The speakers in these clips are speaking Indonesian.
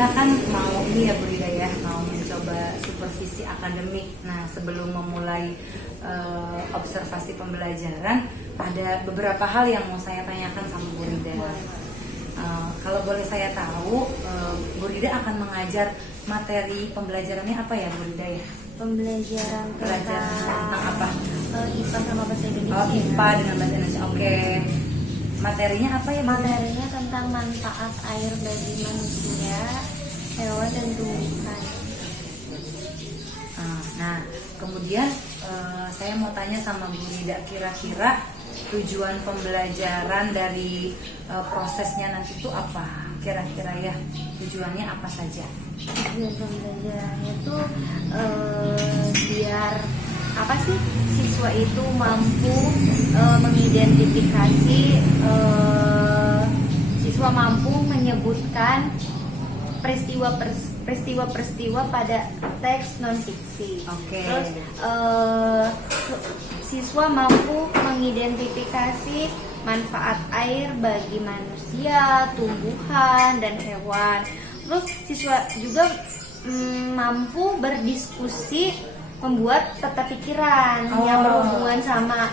kita kan mau ini ya Bu Rida ya, mau mencoba supervisi akademik. Nah sebelum memulai observasi pembelajaran, ada beberapa hal yang mau saya tanyakan sama Bu Rida. Kalau boleh saya tahu, Bu Rida akan mengajar materi pembelajarannya apa ya Bu Rida ya? Pembelajaran Tentang apa? IPA sama bahasa Indonesia. Oh, IPA dengan bahasa Indonesia. Oke. Materinya apa ya? Materinya tentang manfaat air bagi manusia, hewan dan tumbuhan. Nah, kemudian saya mau tanya sama Bu Rida, kira-kira tujuan pembelajaran dari prosesnya nanti itu apa? Kira-kira ya, tujuannya apa saja? Tujuan pembelajarannya itu biar apa sih, siswa itu mampu mengidentifikasi, siswa mampu menyebutkan peristiwa-peristiwa pada teks non fiksi. Oke. Terus siswa mampu mengidentifikasi manfaat air bagi manusia, tumbuhan, dan hewan. Terus siswa juga mampu berdiskusi, membuat peta pikiran yang berhubungan sama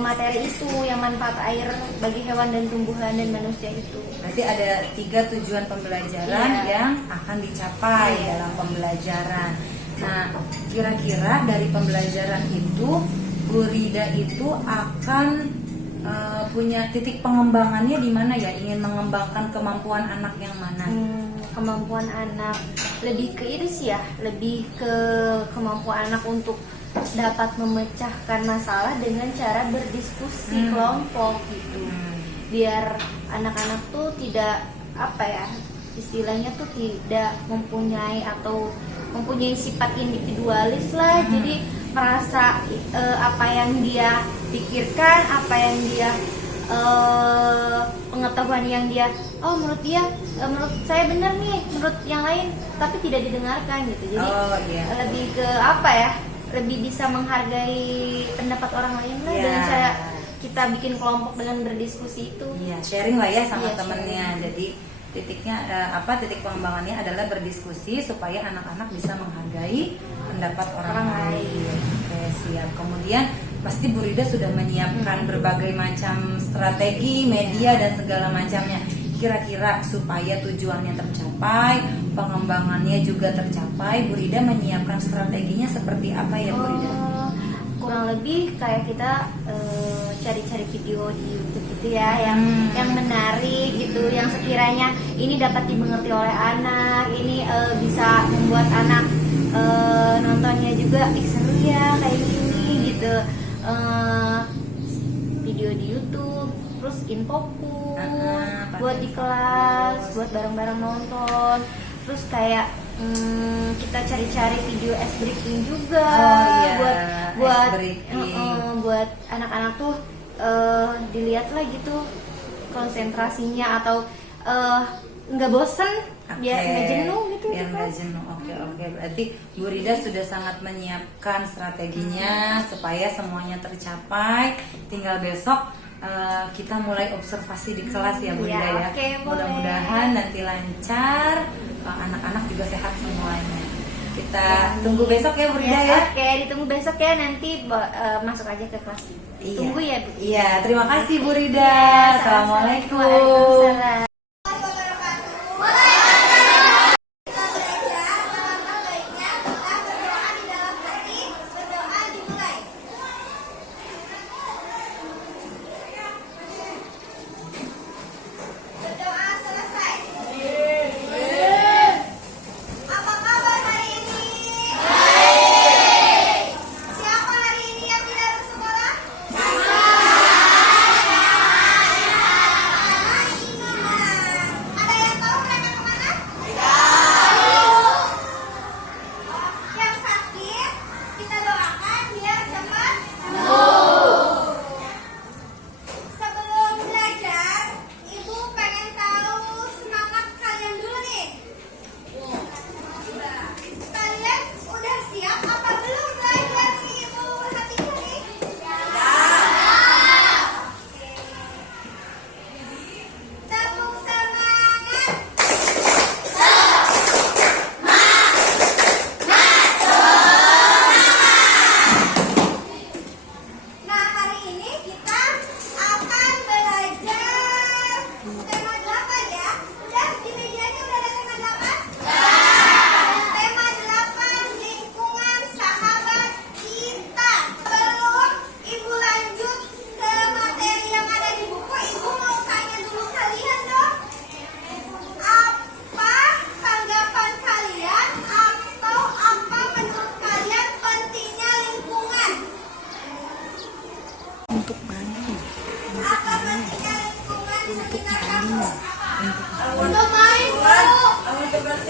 materi itu, yang manfaat air bagi hewan dan tumbuhan dan manusia itu. Berarti ada 3 tujuan pembelajaran yang akan dicapai dalam pembelajaran. Nah, kira-kira dari pembelajaran itu Bu Rida itu akan punya titik pengembangannya di mana ya? Ingin mengembangkan kemampuan anak yang mana? Kemampuan anak lebih ke itu sih ya, lebih ke kemampuan anak untuk dapat memecahkan masalah dengan cara berdiskusi kelompok gitu. Biar anak-anak tuh tidak apa ya, istilahnya tuh tidak mempunyai sifat individualis lah. Jadi merasa apa yang dia pikirkan, apa yang dia pengetahuan yang dia menurut menurut saya benar nih, menurut yang lain tapi tidak didengarkan gitu. Jadi lebih ke apa ya, lebih bisa menghargai pendapat orang lain lah dengan cara kita bikin kelompok dengan berdiskusi itu. Sharing lah ya sama temennya. Jadi titik pengembangannya adalah berdiskusi supaya anak-anak bisa menghargai pendapat orang lain. Oke, siap. Kemudian pasti Bu Rida sudah menyiapkan berbagai macam strategi, media dan segala macamnya. Kira-kira supaya tujuannya tercapai, pengembangannya juga tercapai, Bu Rida menyiapkan strateginya seperti apa ya Bu Rida? Kurang lebih kayak kita cari-cari video di YouTube gitu ya, yang menarik gitu, yang sekiranya ini dapat dimengerti oleh anak, ini bisa membuat anak nontonnya juga seru ya kayak gini gitu. Video di YouTube, terus infoku buat di kelas, buat bareng-bareng nonton, terus kayak kita cari-cari video ice breaking juga buat anak-anak tuh dilihat lah gitu konsentrasinya, atau nggak bosen, biar nggak jenuh gitu. Biar nggak jenuh. Oke. Berarti Bu Rida sudah sangat menyiapkan strateginya supaya semuanya tercapai. Tinggal besok kita mulai observasi di kelas ya Bu Rida ya. Mudah-mudahan nanti lancar, anak-anak juga sehat semuanya. Kita tunggu besok ya Bu Rida ya. Oke, ditunggu besok ya, nanti masuk aja ke kelas. Tunggu ya Bu. Iya, terima kasih Bu Rida. Assalamualaikum. Waalaikumsalam.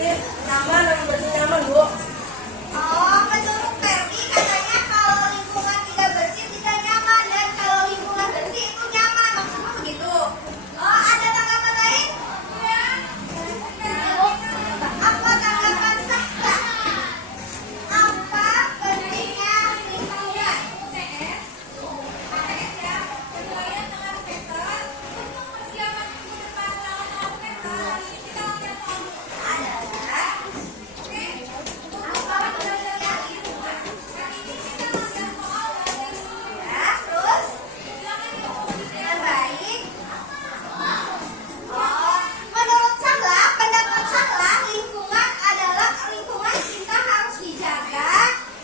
bersih nyaman, yang bersih nyaman Bu. Oh, menurut Ferdi katanya kalau lingkungan tidak bersih tidak nyaman dan kalau lingkungan bersih itu nyaman. Maksudnya begitu. Oh, ada tanggapan lain? Ya. Apa tanggapan Sahla? Apa pentingnya lingkungan? Menurut Sahla, pendapat Sahla, lingkungan adalah lingkungan kita harus dijaga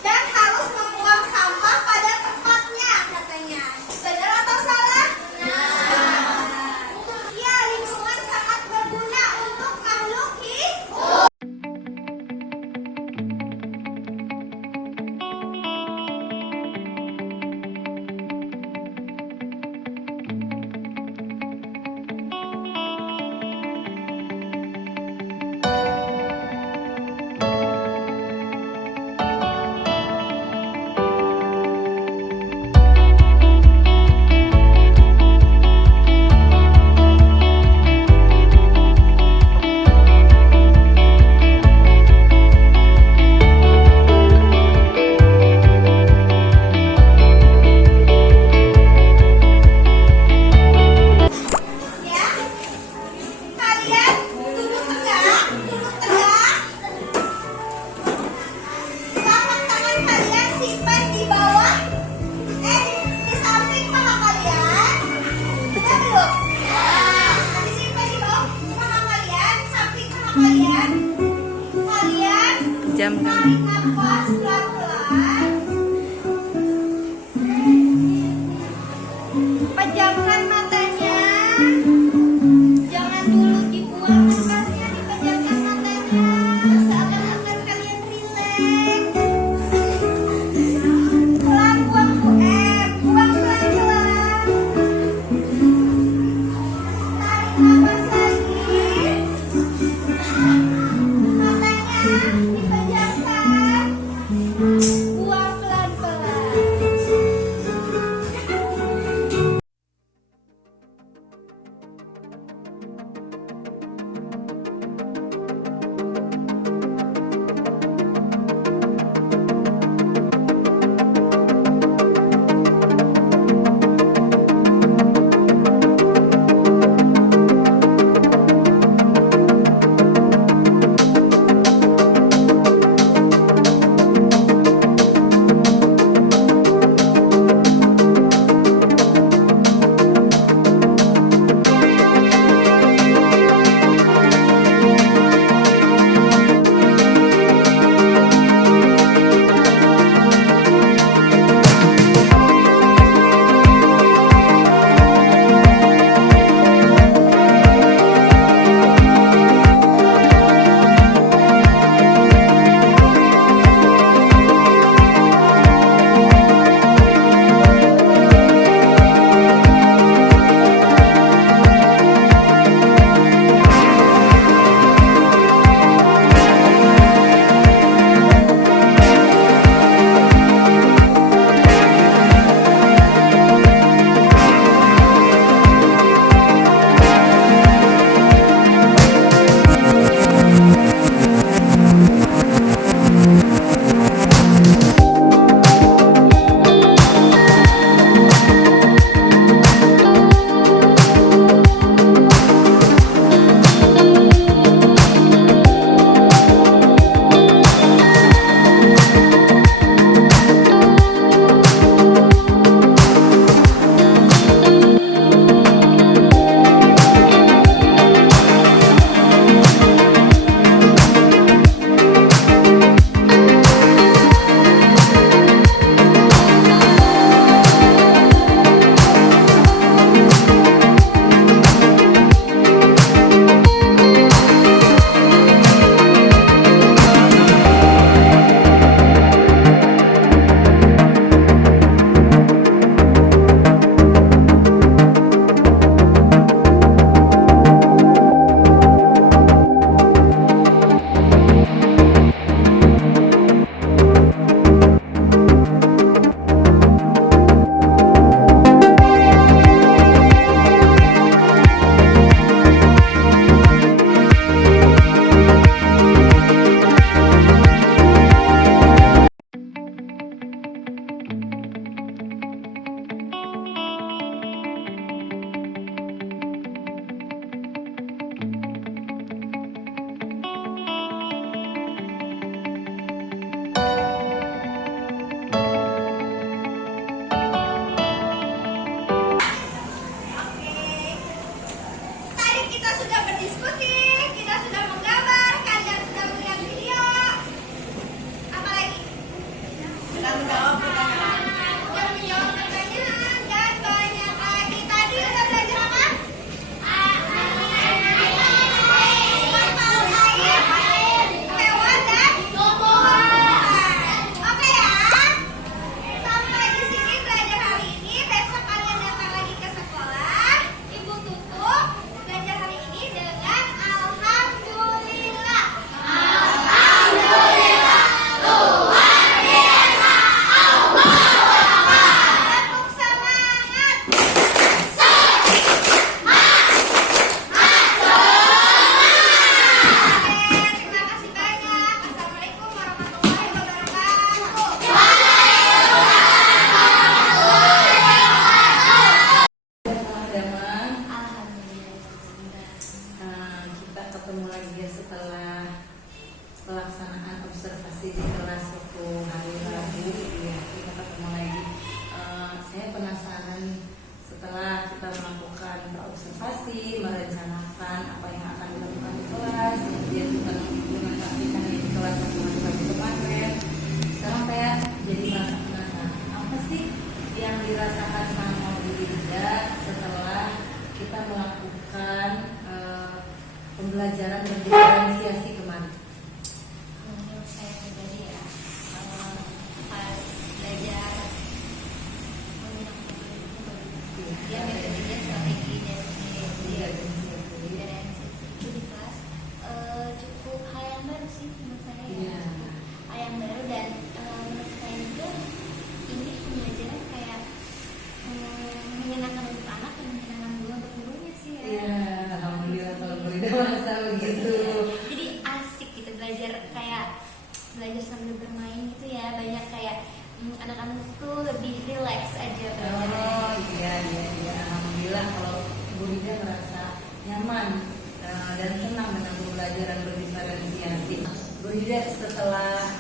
dan harus membuang sampah pada tempatnya katanya. Benar atau salah? Ya, lingkungan sangat berguna untuk makhluk hidup. Ya, kalian tunduk tegak, tunduk tegak. Telapak tangan kalian simpan di bawah, di samping paha kalian. Benar belum? Disimpan di bawah paha kalian, samping paha kalian. Kalian Pejamkan. tarik nafas pelan-pelan. Pejamkan matanya. Jangan dulu dibuang nafasnya, dipejamkan matanya. Seakan-akan kalian rileks. Pelan buang buang pelan-pelan. Tarik nafas lagi. Matanya dipejamkan. Buang pelan-pelan. belajar sambil bermain gitu ya, banyak kayak anak-anak tuh lebih relax aja belajarnya. Oh iya. Alhamdulillah kalau Bu Rida merasa nyaman dan senang dengan pembelajaran berdiferensiasi. Bu Rida, setelah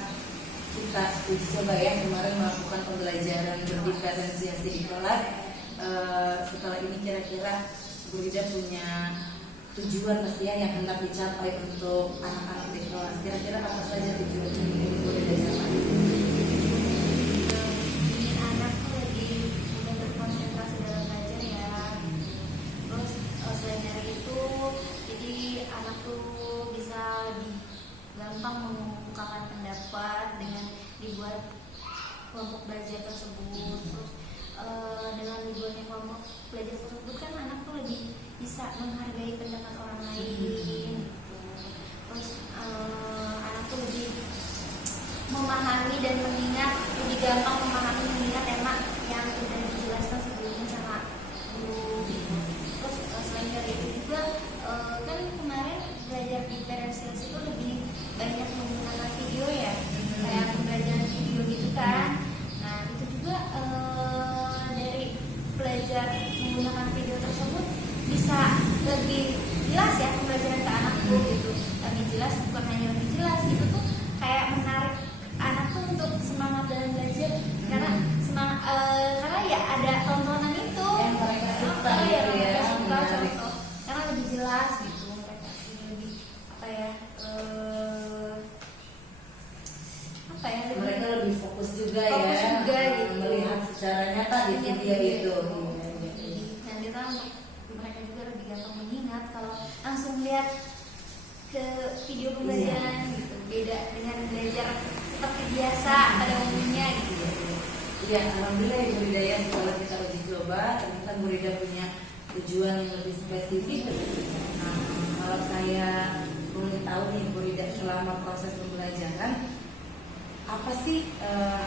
kita uji coba ya kemarin melakukan pembelajaran berdiferensiasi di kelas, setelah ini kira-kira Bu Rida punya tujuan pasti ya yang hendak dicapai untuk anak-anak di kelas. Kira-kira apa saja tujuan yang ingin Bu Rida capai? Ingin anak tuh lebih mudah berkonsentrasi dalam belajar ya. Terus selain dari itu, jadi anak tuh bisa lebih gampang mengungkapkan pendapat dengan dibuat kelompok belajar tersebut. Terus dengan dibuatnya kelompok belajar tersebut kan anak tuh lebih bisa menghargai pendapat orang lain. Terus anak tuh lebih memahami dan mengingat, lebih gampang memahami mengingat tema yang sudah dijelaskan sebelumnya sama guru. Terus selain dari itu juga kan kemarin belajar diferensiasi itu lebih banyak menggunakan video ya, kayak pembelajaran video gitu kan. Nah itu juga dari belajar menggunakan video tersebut bisa lebih jelas ya pembelajaran ke anakku gitu, lebih jelas, bukan hanya lebih jelas gitu tuh kayak menarik anak tuh untuk semangat dalam belajar karena karena ya ada tontonan itu Yang mereka suka ya, gitu ya, mereka suka menarik. contoh karena lebih jelas gitu, mereka ini lebih lebih Mereka lebih fokus juga Fokus ya juga gitu. melihat secara nyata di Iya, video iya. itu. Dan kita mereka juga lebih gampang mengingat kalau langsung lihat ke video pembelajaran gitu, beda dengan belajar seperti biasa pada umumnya gitu. Iya, alhamdulillah ya Bu Rida ya, setelah kita uji coba ternyata Bu Rida punya tujuan yang lebih spesifik. Nah, kalau saya boleh tahu nih Bu Rida, selama proses pembelajaran apa sih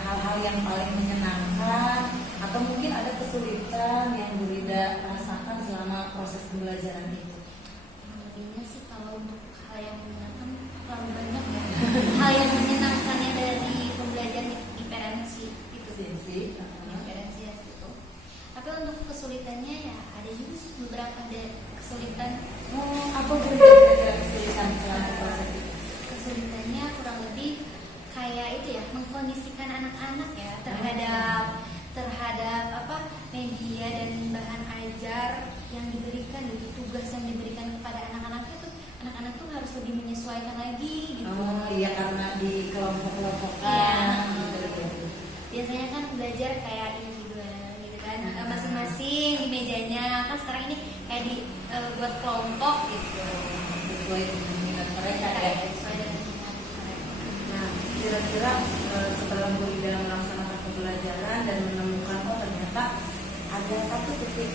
hal-hal yang paling menyenangkan atau mungkin ada kesulitan yang Bu Rida rasakan selama proses pembelajaran itu? Intinya sih kalau untuk hal yang menyenangkan terlalu banyak ya. Hal yang menyenangkannya dari pembelajaran diferensi itu Sih. diferensiasi itu. Tapi untuk kesulitannya ya ada juga sih beberapa ada kesulitan. Apa Bu Rida kira-kira kesulitan selama proses itu? Kesulitannya kurang lebih kayak itu ya, mengkondisikan anak-anak ya terhadap media dan bahan ajar yang diberikan gitu, tugas yang diberikan kepada anak-anak itu anak-anak tuh harus lebih menyesuaikan lagi gitu. Oh iya, karena di kelompok-kelompokan Iya. gitu. Biasanya kan belajar kayak individual gitu kan, Hmm. masing-masing di mejanya. Kan sekarang ini kayak buat kelompok gitu. Sesuai dengan minat mereka ya. Kayak sesuai dengan minat mereka. Nah, kira-kira setelah Bu Rida melaksanakan pembelajaran dan menemukan ternyata ada satu titik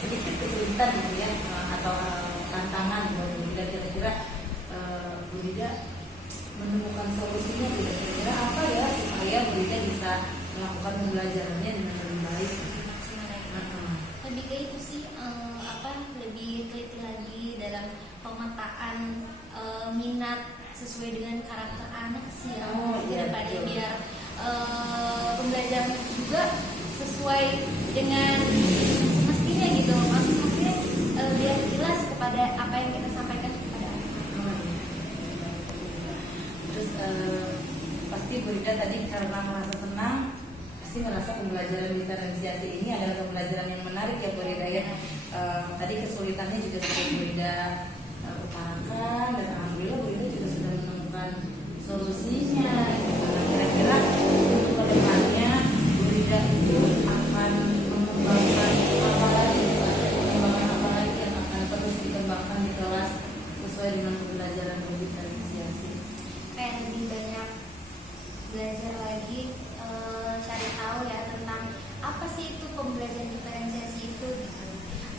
sedikit kesulitan gitu ya, atau tantangan buat Bu Rida, kira-kira Bu Rida menemukan solusinya tidak? Kira-kira apa ya supaya Bu Rida bisa melakukan pembelajarannya dengan lebih baik? Lebih ke itu sih lebih teliti lagi dalam pemetaan minat sesuai dengan karakter anak sih ya. Oh, iya, Daripada betul. biar pembelajaran juga sesuai dengan semestinya gitu, maksudnya biar jelas kepada apa yang kita sampaikan kepada anak. Terus pasti Bu Rida tadi karena merasa senang, pasti merasa pembelajaran diferensiasi ini adalah pembelajaran yang menarik ya Bu Rida ya. Tadi kesulitannya juga sudah Bu Rida utarakan, dan alhamdulillah Bu Rida juga sudah menemukan solusinya. Kira-kira untuk kedepannya Bu Rida itu akan mengembangkan apa lagi, pengembangan apa lagi yang akan terus dikembangkan di kelas sesuai dengan pembelajaran berdiferensiasi. Kayak lebih banyak belajar lagi, cari tahu ya tentang apa sih itu pembelajaran diferensiasi itu gitu.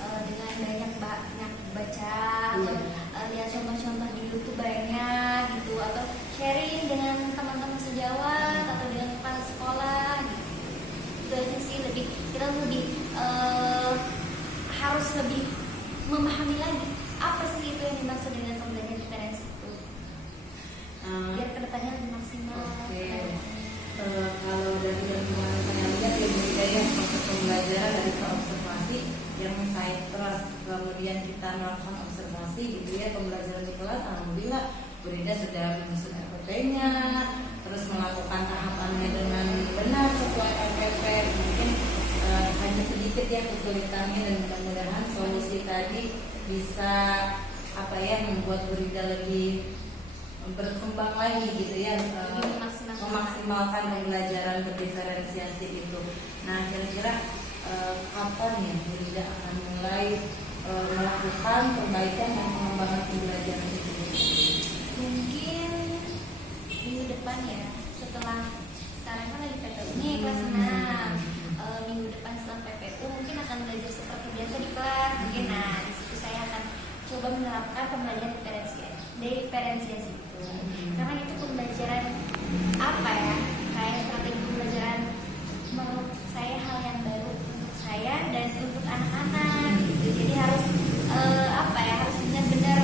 Dengan banyak baca atau lihat contoh-contoh di YouTube banyak gitu, atau sharing dengan teman kalau dari lingkungan saya lihat ya budaya proses pembelajaran dari observasi yang saya terus kemudian kita melakukan observasi gitu ya, pembelajaran di kelas alhamdulillah Bu Rida sudah menyusun RPP-nya, terus melakukan tahapannya dengan benar sesuai RPP. Mungkin hanya sedikit ya kesulitannya, dan mudah-mudahan solusi tadi bisa apa ya membuat Bu Rida lebih berkembang lagi gitu ya, memaksimalkan pembelajaran berdiferensiasi itu. Nah kira-kira kapan ya Bu Rida akan mulai melakukan perbaikan dan pengembangan pembelajaran itu? Mungkin minggu depan ya, setelah sekarang kan lagi PPU nih kelas 6. Minggu depan setelah PPU mungkin akan belajar seperti biasa di kelas mungkin. Nah di situ saya akan coba menerapkan pembelajaran diferensiasi itu, karena itu pembelajaran apa ya, kayak strategi pembelajaran menurut saya hal yang baru untuk saya dan untuk anak-anak gitu. Jadi harus apa ya, harus benar-benar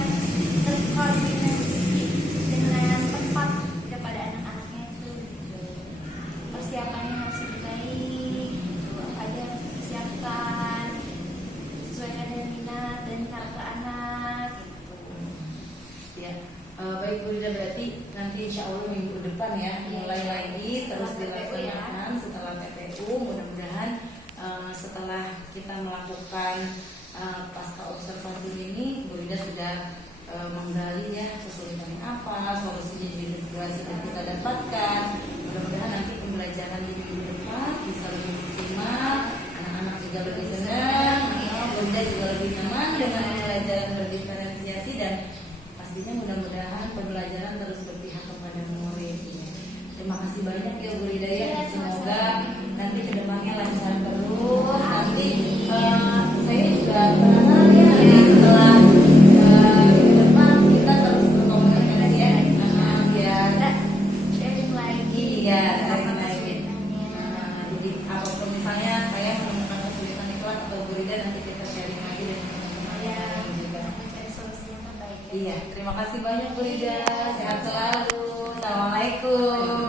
terkoordinasi dengan tepat kepada anak-anaknya itu gitu. Persiapannya harus lebih baik gitu, apa aja harus dipersiapkan sesuaikan dengan minat dan karakter anak gitu. Ya, baik Bu Rida, berarti nanti insya Allah minggu depan ya mulai lagi terus dilaksanakan setelah PPU. Mudah-mudahan setelah kita melakukan pasca observasi ini Bu Rida sudah menggali ya kesulitannya apa, solusinya juga sudah kita dapatkan. Mudah-mudahan nanti pembelajaran di minggu depan bisa lebih maksimal, anak-anak juga lebih senang, Bu Rida juga lebih nyaman dengan pembelajaran berdiferensiasi, dan pastinya mudah-mudahan pembelajaran terus berpihak kepada murid. Terima kasih banyak ya Bu Rida ya. Semoga nanti kedepannya lancar terus. Nanti saya juga penasaran ya setelah ke depan kita terus berkomunikasi ya, biar Sharing lagi ya apa sharing lagi. kesulitannya. Jadi apapun misalnya saya menemukan kesulitan di kelas atau Bu Rida, nanti kita sharing lagi dengan teman-teman Ya, yang lain juga. mencari solusi yang terbaik. Iya, terima kasih banyak Bu Rida. Sehat selalu. Assalamualaikum.